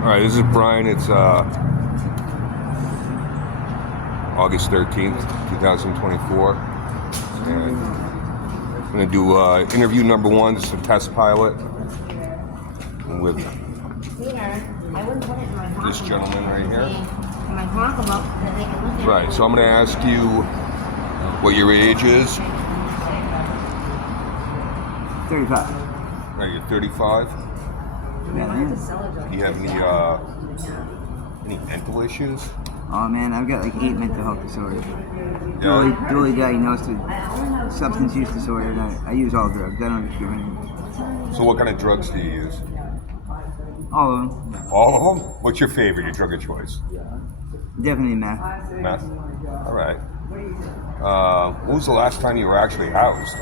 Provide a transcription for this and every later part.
All right, this is Brian. It's August 13th, 2024. And I'm going to do interview number one. This is a test pilot with this gentleman right here. Right, so I'm going to ask you what your age is. 35. Right, you're 35. Yeah. Do you have any mental issues? Oh man, I've got like 8 mental health disorders. Yeah. Duly diagnosed with substance use disorder, and I use all drugs. I don't discriminate. So what kind of drugs do you use? All of them. All of them? What's your favorite, your drug of choice? Definitely meth. Meth? All right. When was the last time you were actually housed?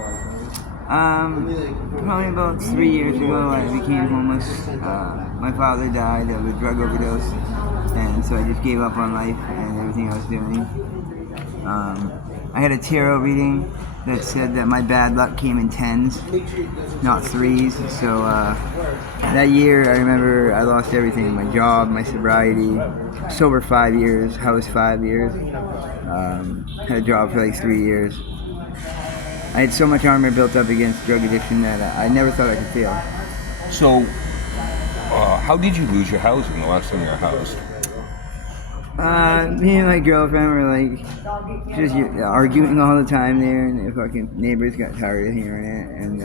Probably about 3 years ago, I became homeless. My father died of a drug overdose, and so I just gave up on life and everything I was doing. I had a tarot reading that said that my bad luck came in 10s, not 3s. So that year, I remember I lost everything: my job, my sobriety. Sober 5 years, house 5 years. Had a job for like 3 years. I had so much armor built up against drug addiction that I never thought I could fail. So, how did you lose your housing the last time you were housed? Me and my girlfriend were like just arguing all the time there, and the fucking neighbors got tired of hearing it and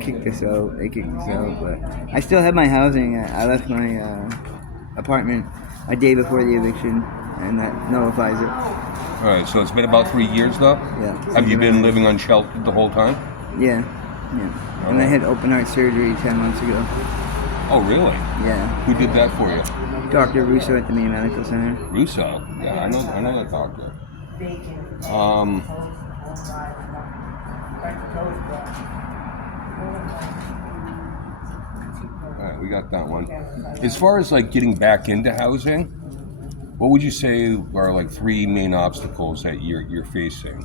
kicked us out. They kicked us out, but I still have my housing. I left my apartment a day before the eviction, and that nullifies it. All right, so it's been about 3 years though? Yeah. Have you been living unsheltered the whole time? Yeah. And I had open heart surgery 10 months ago. Oh, really? Yeah. Who did that for you? Dr. Russo at the Maine Medical Center. Russo? Yeah, I know that doctor. All right, we got that one. As far as like getting back into housing, what would you say are like 3 main obstacles that you're facing?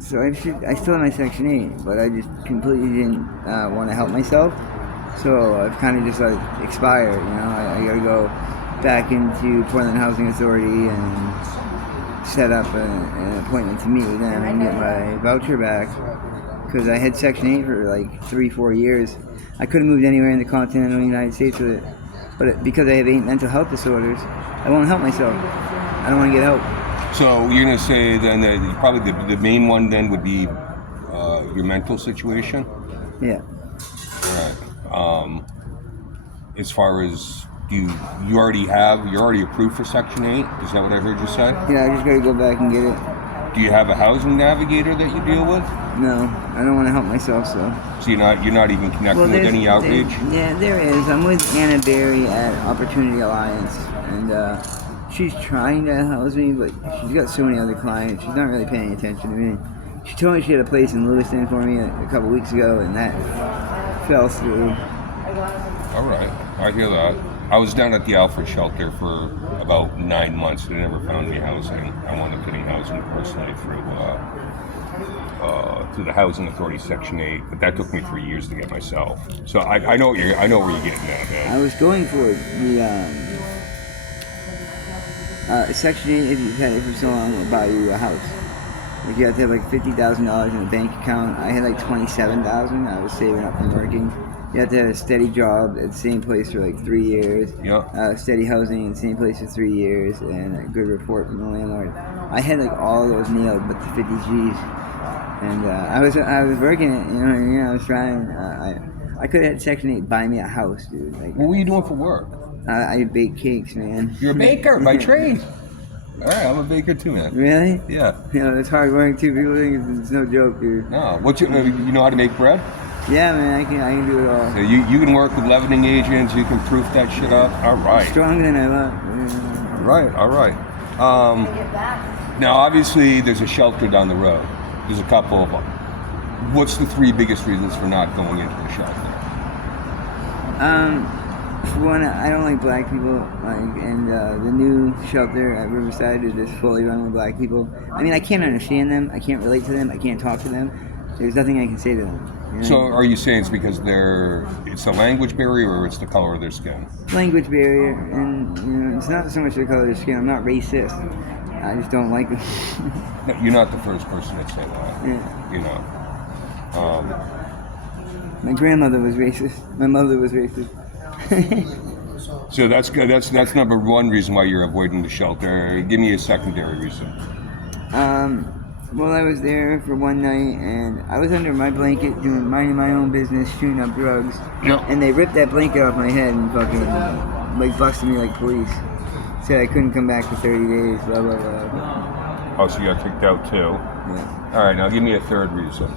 So I still have my Section 8, but I just completely didn't want to help myself. So I've kind of just let it expire, you know. I got to go back into Portland Housing Authority and set up an appointment to meet with them and get my voucher back. Because I had Section 8 for like 3-4 years. I could have moved anywhere in the continental United States with it. But because I have 8 mental health disorders, I won't help myself. I don't want to get help. So you're going to say then that probably the main one then would be your mental situation? Yeah. All right. As far as you're already approved for Section 8? Is that what I heard you say? Yeah, I just got to go back and get it. Do you have a housing navigator that you deal with? No, I don't want to help myself, so you're not even connecting with any outreach? There is. I'm with Anna Berry at Opportunity Alliance, and she's trying to house me, but she's got so many other clients. She's not really paying attention to me. She told me she had a place in Lewiston for me a couple weeks ago, and that fell through. All right, I hear that. I was down at the Alfred shelter for about 9 months. They never found me housing. I wanted getting housing personally through the Housing Authority Section 8, but that took me 3 years to get myself. So I know where you're getting at, man. I was going for the Section 8. If you've had it for so long, will buy you a house. Like you have to have like $50,000 in a bank account. I had like $27,000. I was saving up from working. You have to have a steady job at the same place for like 3 years. Yeah. Steady housing in the same place for 3 years, and a good report from the landlord. I had like all those nailed, but the 50 G's. And I was working it. You know what I mean? I was trying. I could have had Section 8 buy me a house, dude. Like, what were you doing for work? I bake cakes, man. You're a baker by trade. All right, I'm a baker too, man. Really? Yeah. You know, it's hard work too. People think it's no joke, dude. No. You know how to make bread? Yeah, man, I can do it all. So you can work with leavening agents. You can proof that shit up. All right. Stronger than I love. All right. Now, obviously, there's a shelter down the road. There's a couple of them. What's the 3 biggest reasons for not going into the shelter? For one, I don't like black people, and the new shelter at Riverside is just fully run with black people. I mean, I can't understand them. I can't relate to them. I can't talk to them. There's nothing I can say to them. So are you saying it's because it's a language barrier or it's the color of their skin? Language barrier, and it's not so much the color of their skin. I'm not racist. I just don't like them. No, you're not the first person to say that. Yeah. You know. My grandmother was racist. My mother was racist. So that's good. That's number one reason why you're avoiding the shelter. Give me a secondary reason. Well, I was there for one night, and I was under my blanket minding my own business, shooting up drugs. Yep. And they ripped that blanket off my head and fucking busted me like police. Said I couldn't come back for 30 days. Blah blah blah. Oh, so you got kicked out too. Yeah. All right, now give me a third reason.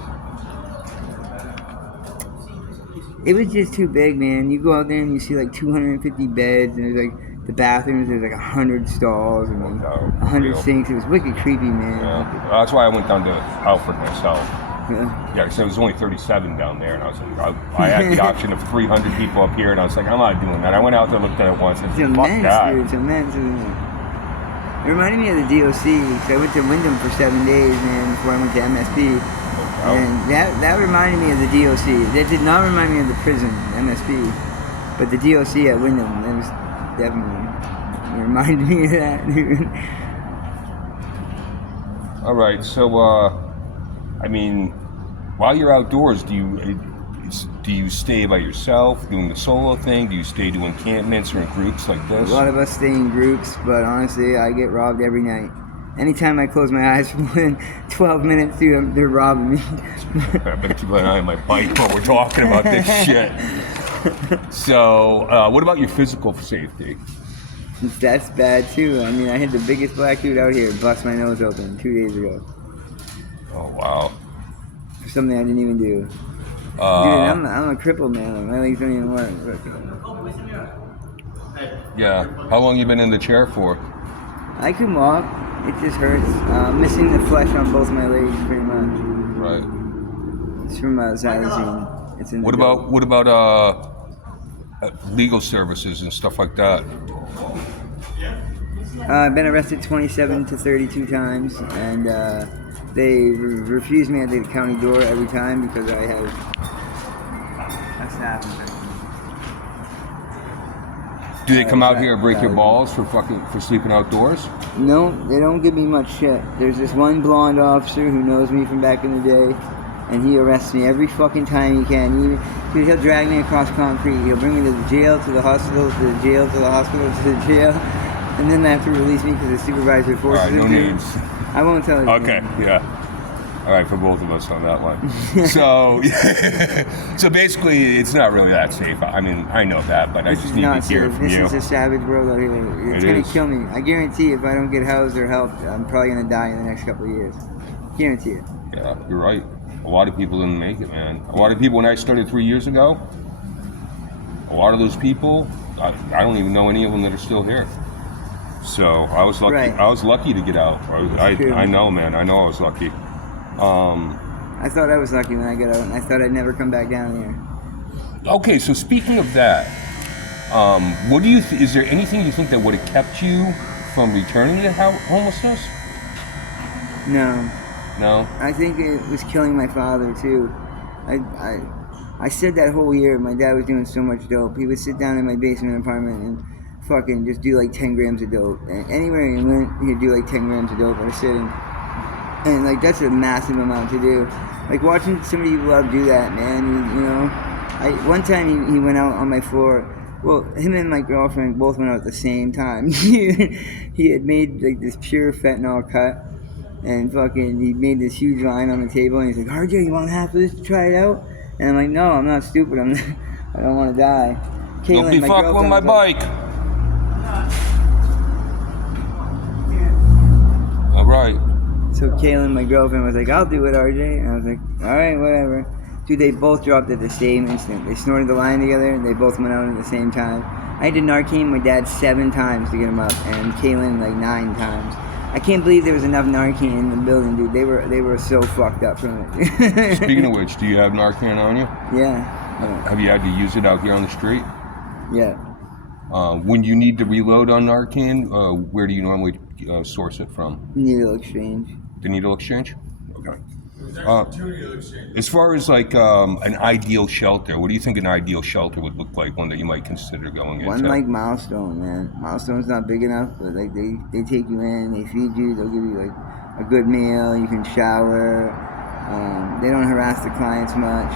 It was just too big, man. You go out there and you see like 250 beds, and there's like the bathrooms. There's like 100 stalls and like 100 sinks. It was wicked creepy, man. Yeah. That's why I went down to Alfred myself. Yeah. Yeah, because there was only 37 down there, and I was like, I had the option of 300 people up here, and I was like, I'm not doing that. I went out there, looked at it once, and It's said, fuck immense, that. dude. It's immense. It reminded me of the DOC, because I went to Wyndham for 7 days, man, before I went to MSP. And that reminded me of the DOC. That did not remind me of the prison, MSP. But the DOC at Wyndham, that was definitely, it reminded me of that, dude. All right, so, I mean, while you're outdoors, do you stay by yourself doing the solo thing? Do you stay doing encampments or in groups like this? A lot of us stay in groups, but honestly, I get robbed every night. Anytime I close my eyes for more than 12 minutes, dude, they're robbing me. I bet you and I on my bike while we're talking about this shit. So, what about your physical safety? That's bad too. I mean, I had the biggest black dude out here bust my nose open 2 days ago. Oh, wow. For something I didn't even do. Dude, I'm a crippled man. Like, my legs don't even work. Yeah. How long you been in the chair for? I can walk. It just hurts. Missing the flesh on both my legs, pretty much. Right. It's from xylazine. It's in the What about legal services and stuff like that? I've been arrested 27 to 32 times, and they refuse me at the county door every time because I have. That's happened. Do they come out here and break your balls for sleeping outdoors? No, they don't give me much shit. There's this one blonde officer who knows me from back in the day, and he arrests me every fucking time he can. He'll drag me across concrete. He'll bring me to the jail, to the hospital, to the jail, to the hospital, to the jail, and then they have to release me because the supervisor forces All right, no him to. names. I won't tell you. Okay, yeah. All right, for both of us on that one. So, so basically, it's not really that safe. I mean, I know that, but I just need to hear it from you. This is a savage world out here. It's going to kill me. I guarantee if I don't get housed or help, I'm probably going to die in the next couple of years. Guarantee it. Yeah, you're right. A lot of people didn't make it, man. A lot of people, when I started 3 years ago, a lot of those people, I don't even know any of them that are still here. So I was lucky. Right. I was lucky to get out. I know, man. I know I was lucky. I thought I was lucky when I got out, and I thought I'd never come back down here. Okay, so speaking of that, what do you? Is there anything you think that would have kept you from returning to homelessness? No. No. I think it was killing my father too. I said that whole year my dad was doing so much dope. He would sit down in my basement apartment and fucking just do like 10 grams of dope. And anywhere he went, he'd do like 10 grams of dope at a sitting. And like that's a massive amount to do. Like watching somebody you love do that, man. You know, one time he went out on my floor. Well, him and my girlfriend both went out at the same time. He had made like this pure fentanyl cut, and fucking he made this huge line on the table. And he's like, "RJ, you want half of this to try it out?" And I'm like, "No, I'm not stupid. I don't want to die." Caitlin, Don't be fucking with my bike. All right. So Kaylin, my girlfriend, was like, "I'll do it, RJ." And I was like, "All right, whatever." Dude, they both dropped at the same instant. They snorted the line together, and they both went out at the same time. I did Narcan my dad 7 times to get him up, and Kaylin like 9 times. I can't believe there was enough Narcan in the building, dude. They were so fucked up from it. Speaking of which, do you have Narcan on you? Yeah. Have you had to use it out here on the street? Yeah. When you need to reload on Narcan, where do you normally source it from? Needle exchange. The needle exchange? Okay. As far as like an ideal shelter, what do you think an ideal shelter would look like? One that you might consider going One into? like Milestone, man. Milestone's not big enough, but like they take you in, they feed you, they'll give you like a good meal, you can shower. They don't harass the clients much.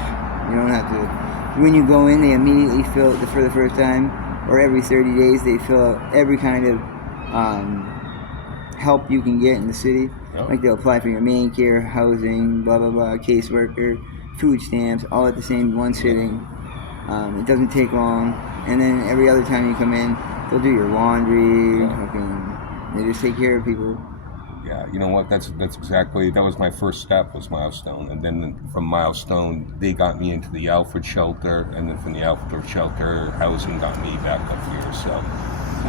You don't have to. When you go in, they immediately fill for the first time, or every 30 days, they fill out every kind of help you can get in the city. Oh. Like they'll apply for your main care, housing, blah blah blah, caseworker, food stamps, all at the same one sitting. It doesn't take long, and then every other time you come in, they'll do your laundry. They just take care of people. Yeah, you know what? That was my first step, was Milestone, and then from Milestone they got me into the Alfred shelter, and then from the Alfred shelter, housing got me back up here. So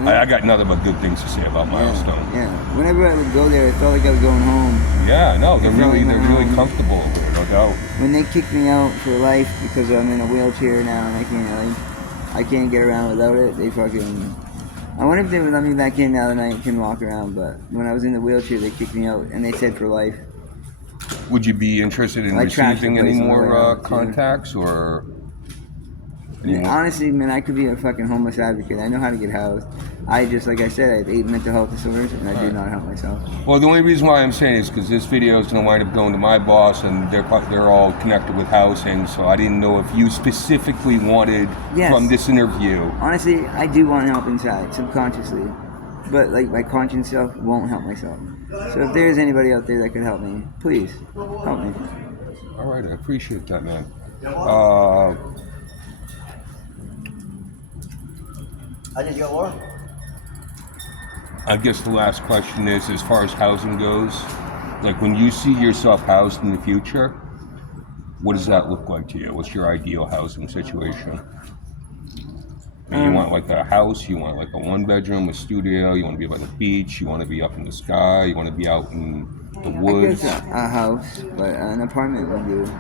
I got nothing but good things to say about Milestone. Yeah. Whenever I would go there, I felt like I was going home. Yeah, no, they're felt really like really home. comfortable over there, no doubt. When they kicked me out for life because I'm in a wheelchair now and I can't get around without it, they fucking. I wonder if they would let me back in now that I can walk around. But when I was in the wheelchair, they kicked me out and they said for life. Would you be interested in I trashed receiving the any place on the more way out, too. contacts or? any more- Honestly, man, I could be a fucking homeless advocate. I know how to get housed. I just, like I said, I have 8 mental health disorders, and I do not help myself. Well, the only reason why I'm saying is because this video is going to wind up going to my boss, and they're all connected with housing. So I didn't know if you specifically wanted Yes. from this interview. Honestly, I do want help inside, subconsciously. But, like, my conscious self won't help myself. So if there's anybody out there that could help me, please, help me. All right, I appreciate that, man. I just got one. I guess the last question is, as far as housing goes, like when you see yourself housed in the future, what does that look like to you? What's your ideal housing situation? I mean, you want like a house, you want like a 1-bedroom, a studio, you want to be by the beach, you want to be up in the sky, you want to be out in the I woods. guess a house, but an apartment would do.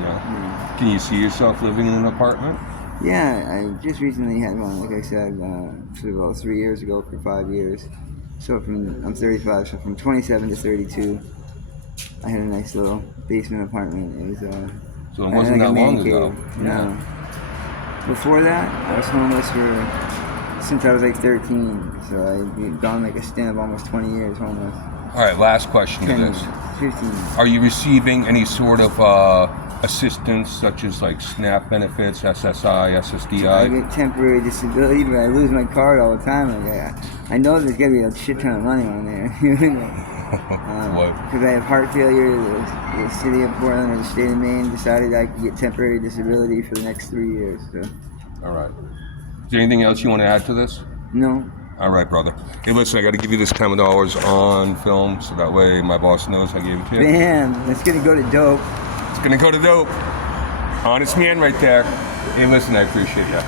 Yeah. Can you see yourself living in an apartment? Yeah, I just recently had one, like I said, about 3 years ago for 5 years. So I'm 35, so from 27 to 32, I had a nice little basement apartment. It was So it I had wasn't like a that man long ago. cave. No. Before that, I was homeless since I was like 13. So I'd gone like a stint of almost 20 years homeless. All right, last question to 10 this. years, 15. Are you receiving any sort of assistance, such as like SNAP benefits, SSI, I SSDI? get temporary disability, but I lose my card all the time. Like I know there's gotta be a shit ton of money on there. What? Because I have heart failure. The city of Portland or the state of Maine decided I could get temporary disability for the next 3 years. So All right. Is there anything else you want to add to this? no. All right, brother. Hey, listen, I got to give you this $10 on film, so that way my boss knows I gave it to you. Damn, it's gonna go to dope. It's gonna go to dope. Honest man, right there. Hey, listen, I appreciate that.